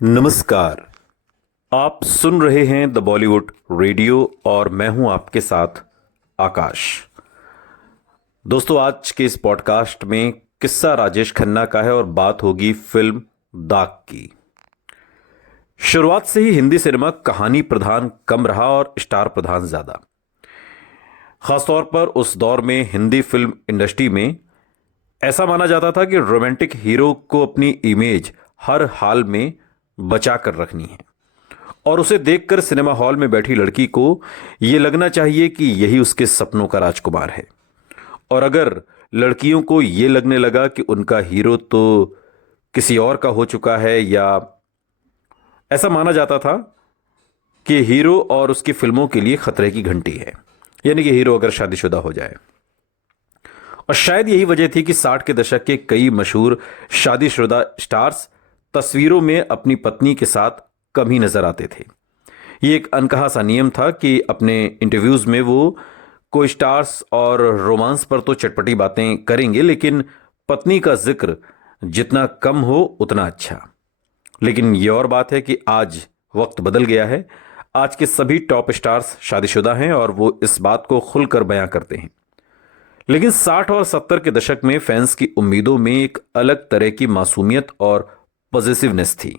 नमस्कार। आप सुन रहे हैं द बॉलीवुड रेडियो और मैं हूं आपके साथ आकाश। दोस्तों, आज के इस पॉडकास्ट में किस्सा राजेश खन्ना का है और बात होगी फिल्म दाग की। शुरुआत से ही हिंदी सिनेमा कहानी प्रधान कम रहा और स्टार प्रधान ज्यादा। खासतौर पर उस दौर में हिंदी फिल्म इंडस्ट्री में ऐसा माना जाता था कि रोमांटिक हीरो को अपनी इमेज हर हाल में बचा कर रखनी है और उसे देखकर सिनेमा हॉल में बैठी लड़की को यह लगना चाहिए कि यही उसके सपनों का राजकुमार है। और अगर लड़कियों को यह लगने लगा कि उनका हीरो तो किसी और का हो चुका है, या ऐसा माना जाता था कि हीरो और उसकी फिल्मों के लिए खतरे की घंटी है, यानी कि हीरो अगर शादीशुदा हो जाए। और शायद यही वजह थी कि 60 के दशक के कई मशहूर शादीशुदा स्टार्स तस्वीरों में अपनी पत्नी के साथ कम ही नजर आते थे। ये एक अनकहा सा नियम था कि अपने इंटरव्यूज में वो कोई स्टार्स और रोमांस पर तो चटपटी बातें करेंगे, लेकिन पत्नी का जिक्र जितना कम हो उतना अच्छा। लेकिन ये और बात है कि आज वक्त बदल गया है। आज के सभी टॉप स्टार्स शादीशुदा हैं और वो इस बात को खुलकर बयां करते हैं। लेकिन 60 और 70 के दशक में फैंस की उम्मीदों में एक अलग तरह की मासूमियत और पॉजिटिवनेस थी,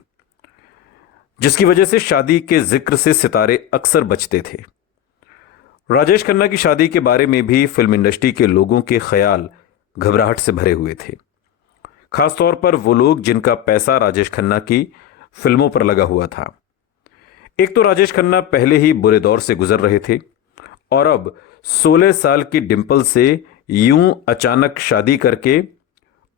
जिसकी वजह से शादी के जिक्र से सितारे अक्सर बचते थे। राजेश खन्ना की शादी के बारे में भी फिल्म इंडस्ट्री के लोगों के ख्याल घबराहट से भरे हुए थे, खासतौर पर वो लोग जिनका पैसा राजेश खन्ना की फिल्मों पर लगा हुआ था। एक तो राजेश खन्ना पहले ही बुरे दौर से गुजर रहे थे और अब 16 साल की डिंपल से यूं अचानक शादी करके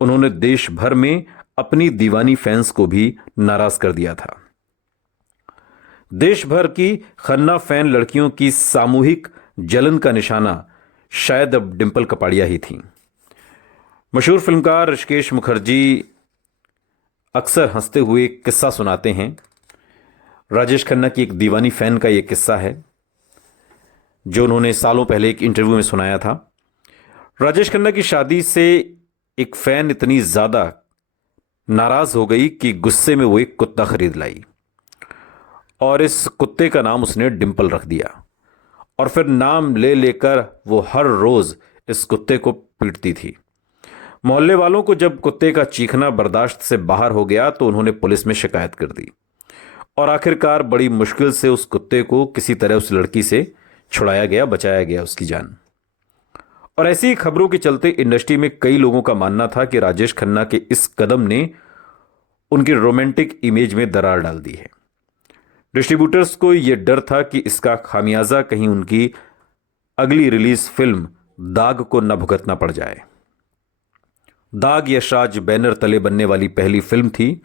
उन्होंने देश भर में अपनी दीवानी फैंस को भी नाराज कर दिया था। देश भर की खन्ना फैन लड़कियों की सामूहिक जलन का निशाना शायद अब डिंपल कपाड़िया ही थी। मशहूर फिल्मकार ऋषिकेश मुखर्जी अक्सर हंसते हुए एक किस्सा सुनाते हैं। राजेश खन्ना की एक दीवानी फैन का यह किस्सा है जो उन्होंने सालों पहले एक इंटरव्यू में सुनाया था। राजेश खन्ना की शादी से एक फैन इतनी ज्यादा नाराज हो गई कि गुस्से में वो एक कुत्ता खरीद लाई और इस कुत्ते का नाम उसने डिंपल रख दिया। और फिर नाम ले लेकर वो हर रोज इस कुत्ते को पीटती थी। मोहल्ले वालों को जब कुत्ते का चीखना बर्दाश्त से बाहर हो गया तो उन्होंने पुलिस में शिकायत कर दी और आखिरकार बड़ी मुश्किल से उस कुत्ते को किसी तरह उस लड़की से छुड़ाया गया, बचाया गया उसकी जान। और ऐसी ही खबरों के चलते इंडस्ट्री में कई लोगों का मानना था कि राजेश खन्ना के इस कदम ने उनकी रोमांटिक इमेज में दरार डाल दी है। डिस्ट्रीब्यूटर्स को यह डर था कि इसका खामियाजा कहीं उनकी अगली रिलीज फिल्म दाग को न भुगतना पड़ जाए। दाग यशराज बैनर तले बनने वाली पहली फिल्म थी।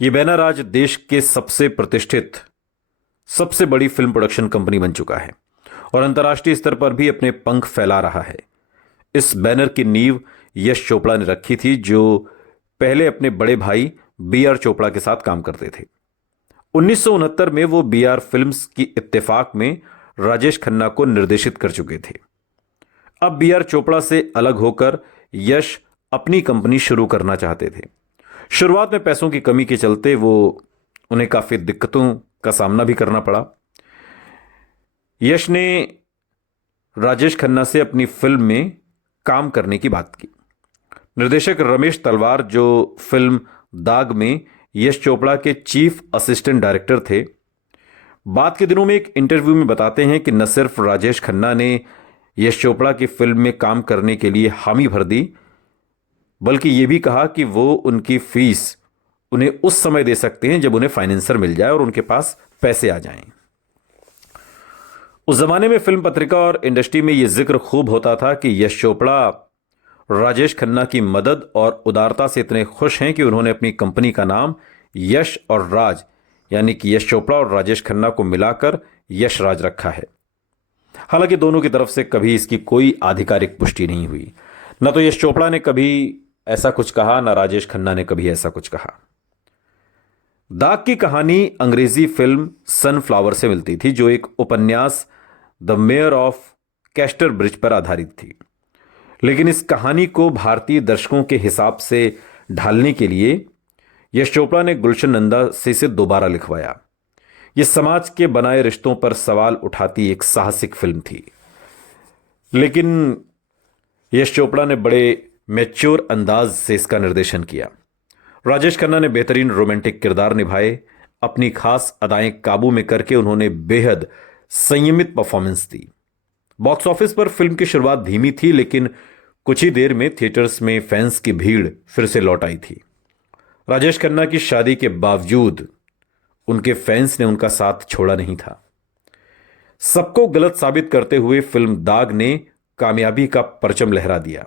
यह बैनर आज देश के सबसे प्रतिष्ठित, सबसे बड़ी फिल्म प्रोडक्शन कंपनी बन चुका है और अंतर्राष्ट्रीय स्तर पर भी अपने पंख फैला रहा है। इस बैनर की नींव यश चोपड़ा ने रखी थी, जो पहले अपने बड़े भाई बी.आर. चोपड़ा के साथ काम करते थे। 1969 में वो बी.आर. फिल्म्स की इत्तेफाक में राजेश खन्ना को निर्देशित कर चुके थे। अब बी.आर. चोपड़ा से अलग होकर यश अपनी कंपनी शुरू करना चाहते थे। शुरुआत में पैसों की कमी के चलते उन्हें काफी दिक्कतों का सामना भी करना पड़ा। यश ने राजेश खन्ना से अपनी फिल्म में काम करने की बात की। निर्देशक रमेश तलवार, जो फिल्म दाग में यश चोपड़ा के चीफ असिस्टेंट डायरेक्टर थे, बाद के दिनों में एक इंटरव्यू में बताते हैं कि न सिर्फ राजेश खन्ना ने यश चोपड़ा की फिल्म में काम करने के लिए हामी भर दी, बल्कि यह भी कहा कि वो उनकी फीस उन्हें उस समय दे सकते हैं जब उन्हें फाइनेंसर मिल जाए और उनके पास पैसे आ जाएं। उस जमाने में फिल्म पत्रिका और इंडस्ट्री में यह जिक्र खूब होता था कि यश चोपड़ा राजेश खन्ना की मदद और उदारता से इतने खुश हैं कि उन्होंने अपनी कंपनी का नाम यश और राज, यानी कि यश चोपड़ा और राजेश खन्ना को मिलाकर यश राज रखा है। हालांकि दोनों की तरफ से कभी इसकी कोई आधिकारिक पुष्टि नहीं हुई। न तो यश चोपड़ा ने कभी ऐसा कुछ कहा, न राजेश खन्ना ने कभी ऐसा कुछ कहा। दाग की कहानी अंग्रेजी फिल्म सनफ्लावर से मिलती थी, जो एक उपन्यास the mayor of castor bridge पर आधारित थी। लेकिन इस कहानी को भारतीय दर्शकों के हिसाब से ढालने के लिए यश चोपड़ा ने गुलशन नंदा से इसे दोबारा लिखवाया। यह समाज के बनाए रिश्तों पर सवाल उठाती एक साहसिक फिल्म थी, लेकिन यश चोपड़ा ने बड़े मैच्योर अंदाज से इसका निर्देशन किया। राजेश खन्ना ने बेहतरीन रोमांटिक किरदार निभाए। अपनी खास अदाएं काबू में करके उन्होंने बेहद संयमित परफॉर्मेंस दी। बॉक्स ऑफिस पर फिल्म की शुरुआत धीमी थी, लेकिन कुछ ही देर में थिएटर्स में फैंस की भीड़ फिर से लौट आई थी। राजेश खन्ना की शादी के बावजूद उनके फैंस ने उनका साथ छोड़ा नहीं था। सबको गलत साबित करते हुए फिल्म दाग ने कामयाबी का परचम लहरा दिया।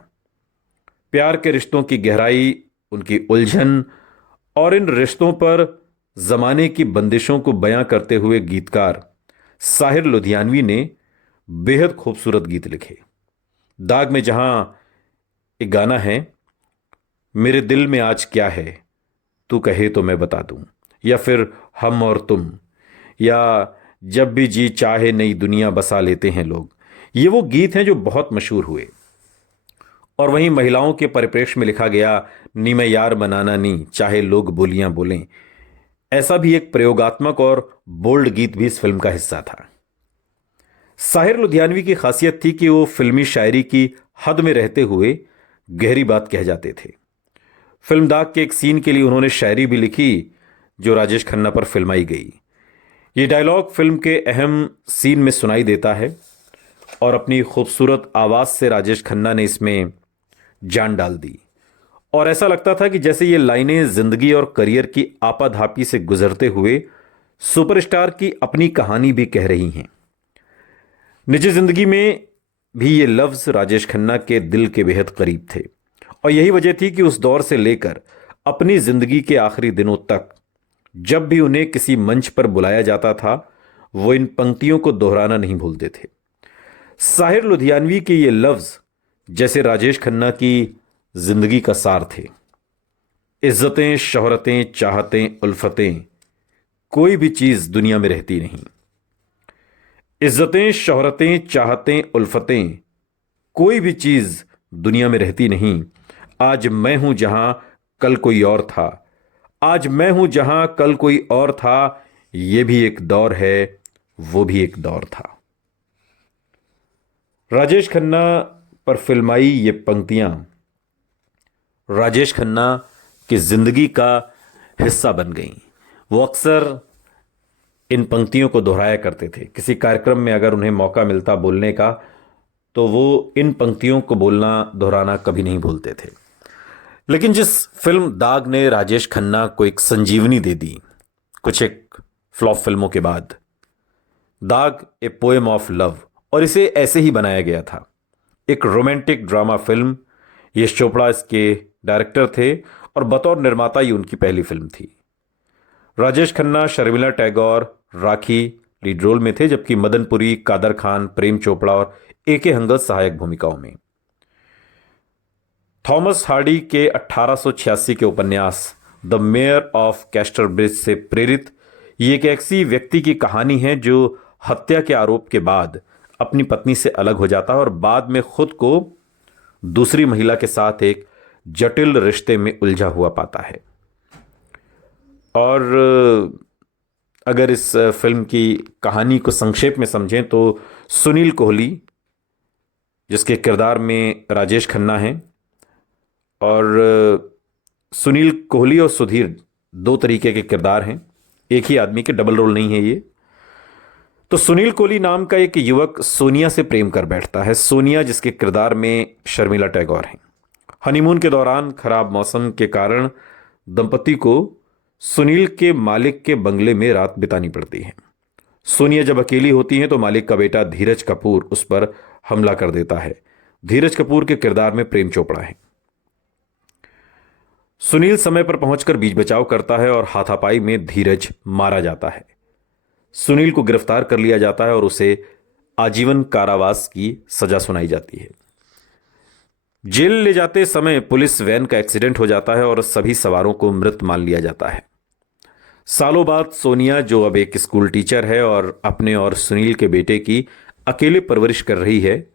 प्यार के रिश्तों की गहराई, उनकी उलझन और इन रिश्तों पर जमाने की बंदिशों को बयां करते हुए गीतकार साहिर लुधियानवी ने बेहद खूबसूरत गीत लिखे। दाग में जहां एक गाना है, मेरे दिल में आज क्या है तू कहे तो मैं बता दूं, या फिर हम और तुम, या जब भी जी चाहे नई दुनिया बसा लेते हैं लोग, ये वो गीत हैं जो बहुत मशहूर हुए। और वहीं महिलाओं के परिप्रेक्ष्य में लिखा गया नी मैं यार बनाना नी चाहे लोग बोलियां बोलें, ऐसा भी एक प्रयोगात्मक और बोल्ड गीत भी इस फिल्म का हिस्सा था। साहिर लुधियानवी की खासियत थी कि वो फिल्मी शायरी की हद में रहते हुए गहरी बात कह जाते थे। फिल्म दाग के एक सीन के लिए उन्होंने शायरी भी लिखी जो राजेश खन्ना पर फिल्माई गई। ये डायलॉग फिल्म के अहम सीन में सुनाई देता है और अपनी खूबसूरत आवाज से राजेश खन्ना ने इसमें जान डाल दी, और ऐसा लगता था कि जैसे ये लाइनें जिंदगी और करियर की आपाधापी से गुजरते हुए सुपरस्टार की अपनी कहानी भी कह रही हैं। निजी जिंदगी में भी ये लफ्ज राजेश खन्ना के दिल के बेहद करीब थे, और यही वजह थी कि उस दौर से लेकर अपनी जिंदगी के आखिरी दिनों तक जब भी उन्हें किसी मंच पर बुलाया जाता था, वो इन पंक्तियों को दोहराना नहीं भूलते थे। साहिर लुधियानवी के ये लफ्ज जैसे राजेश खन्ना की जिंदगी का सार थे। इज्जतें, शोहरतें, चाहतें, उल्फतें, कोई भी चीज दुनिया में रहती नहीं। इज्जतें, शोहरतें, चाहतें, उल्फतें, कोई भी चीज दुनिया में रहती नहीं। आज मैं हूं जहां कल कोई और था, आज मैं हूं जहां कल कोई और था, यह भी एक दौर है, वो भी एक दौर था। राजेश खन्ना पर फिल्माई ये पंक्तियां राजेश खन्ना की जिंदगी का हिस्सा बन गईं। वो अक्सर इन पंक्तियों को दोहराया करते थे। किसी कार्यक्रम में अगर उन्हें मौका मिलता बोलने का, तो वो इन पंक्तियों को बोलना, दोहराना कभी नहीं भूलते थे। लेकिन जिस फिल्म दाग ने राजेश खन्ना को एक संजीवनी दे दी कुछ एक फ्लॉप फिल्मों के बाद, दाग ए पोएम ऑफ लव, और इसे ऐसे ही बनाया गया था। एक romantic drama film. Yash Chopra इसके डायरेक्टर थे और बतौर निर्माता ये उनकी पहली फिल्म थी। राजेश खन्ना, शर्मिला टैगोर, राखी लीड रोल में थे, जबकि मदन पुरी, कादर खान, प्रेम चोपड़ा और ए.के. हंगल सहायक भूमिकाओं में। थॉमस हार्डी के 1886 के उपन्यास द मेयर ऑफ कैस्टरब्रिज से प्रेरित ये एक ऐसी व्यक्ति की कहानी है जो हत्या के आरोप के बाद अपनी पत्नी से अलग हो जाता है और बाद में खुद को दूसरी महिला के साथ एक जटिल रिश्ते में उलझा हुआ पाता है। और अगर इस फिल्म की कहानी को संक्षेप में समझें तो सुनील कोहली, जिसके किरदार में राजेश खन्ना हैं, और सुनील कोहली और सुधीर दो तरीके के किरदार हैं, एक ही आदमी के, डबल रोल नहीं है ये। तो सुनील कोहली नाम का एक युवक सोनिया से प्रेम कर बैठता है। सोनिया जिसके किरदार में शर्मिला टैगोर हैं। हनीमून के दौरान खराब मौसम के कारण दंपति को सुनील के मालिक के बंगले में रात बितानी पड़ती है। सोनिया जब अकेली होती है तो मालिक का बेटा धीरज कपूर उस पर हमला कर देता है। धीरज कपूर के किरदार में प्रेम चोपड़ा है। सुनील समय पर पहुंचकर बीच बचाव करता है और हाथापाई में धीरज मारा जाता है। सुनील को गिरफ्तार कर लिया जाता है और उसे आजीवन कारावास की सजा सुनाई जाती है। जेल ले जाते समय पुलिस वैन का एक्सीडेंट हो जाता है और सभी सवारों को मृत मान लिया जाता है। सालों बाद सोनिया, जो अब एक स्कूल टीचर है और अपने और सुनील के बेटे की अकेले परवरिश कर रही है,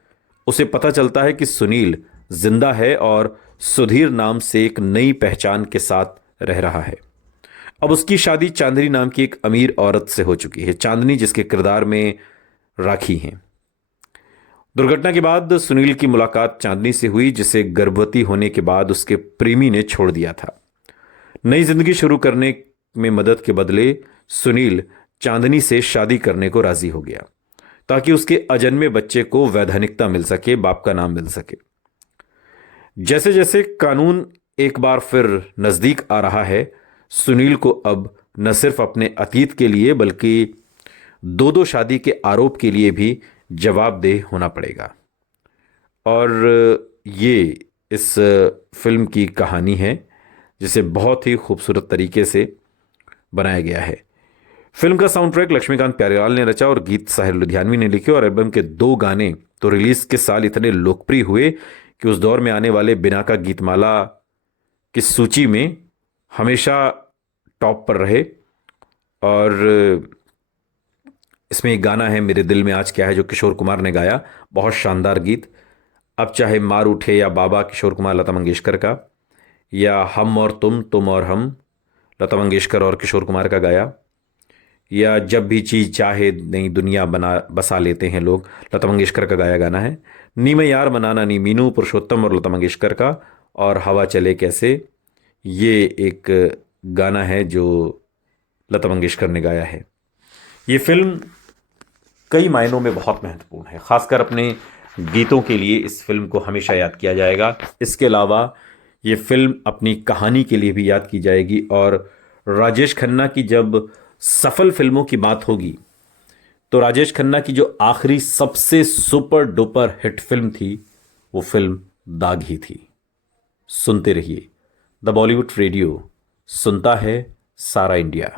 उसे पता चलता है कि सुनील जिंदा है और सुधीर नाम से एक नई पहचान के साथ रह रहा है। अब उसकी शादी चांदनी नाम की एक अमीर औरत से हो चुकी है, चांदनी जिसके किरदार में राखी हैं। दुर्घटना के बाद सुनील की मुलाकात चांदनी से हुई, जिसे गर्भवती होने के बाद उसके प्रेमी ने छोड़ दिया था। नई जिंदगी शुरू करने में मदद के बदले सुनील चांदनी से शादी करने को राजी हो गया, ताकि उसके अजन्मे बच्चे को वैधानिकता मिल सके, बाप का नाम मिल सके। जैसे जैसे कानून एक बार फिर नजदीक आ रहा है, सुनील को अब न सिर्फ अपने अतीत के लिए बल्कि दो दो शादी के आरोप के लिए भी जवाबदेह होना पड़ेगा। और ये इस फिल्म की कहानी है, जिसे बहुत ही खूबसूरत तरीके से बनाया गया है। फिल्म का साउंड ट्रैक लक्ष्मीकांत प्यारेलाल ने रचा और गीत साहिर लुधियानवी ने लिखे, और एल्बम के 2 गाने तो रिलीज के साल इतने लोकप्रिय हुए कि उस दौर में आने वाले बिना का गीतमाला की सूची में हमेशा टॉप पर रहे। और इसमें एक गाना है मेरे दिल में आज क्या है, जो किशोर कुमार ने गाया, बहुत शानदार गीत। अब चाहे मार उठे या बाबा, किशोर कुमार लता मंगेशकर का, या हम और तुम और हम, लता मंगेशकर और किशोर कुमार का गाया, या जब भी चीज चाहे नई दुनिया बना बसा लेते हैं लोग, लता मंगेशकर का गाया गाना है। नी मैं यार मनाना नी मीनू, पुरुषोत्तम और लता मंगेशकर का। और हवा चले कैसे, ये एक गाना है जो लता मंगेशकर ने गाया है। ये फिल्म कई मायनों में बहुत महत्वपूर्ण है, खासकर अपने गीतों के लिए इस फिल्म को हमेशा याद किया जाएगा। इसके अलावा ये फिल्म अपनी कहानी के लिए भी याद की जाएगी। और राजेश खन्ना की जब सफल फिल्मों की बात होगी, तो राजेश खन्ना की जो आखिरी सबसे सुपर डुपर हिट फिल्म थी, वो फिल्म दाग ही थी। सुनते रहिए द बॉलीवुड रेडियो, सुनता है सारा इंडिया।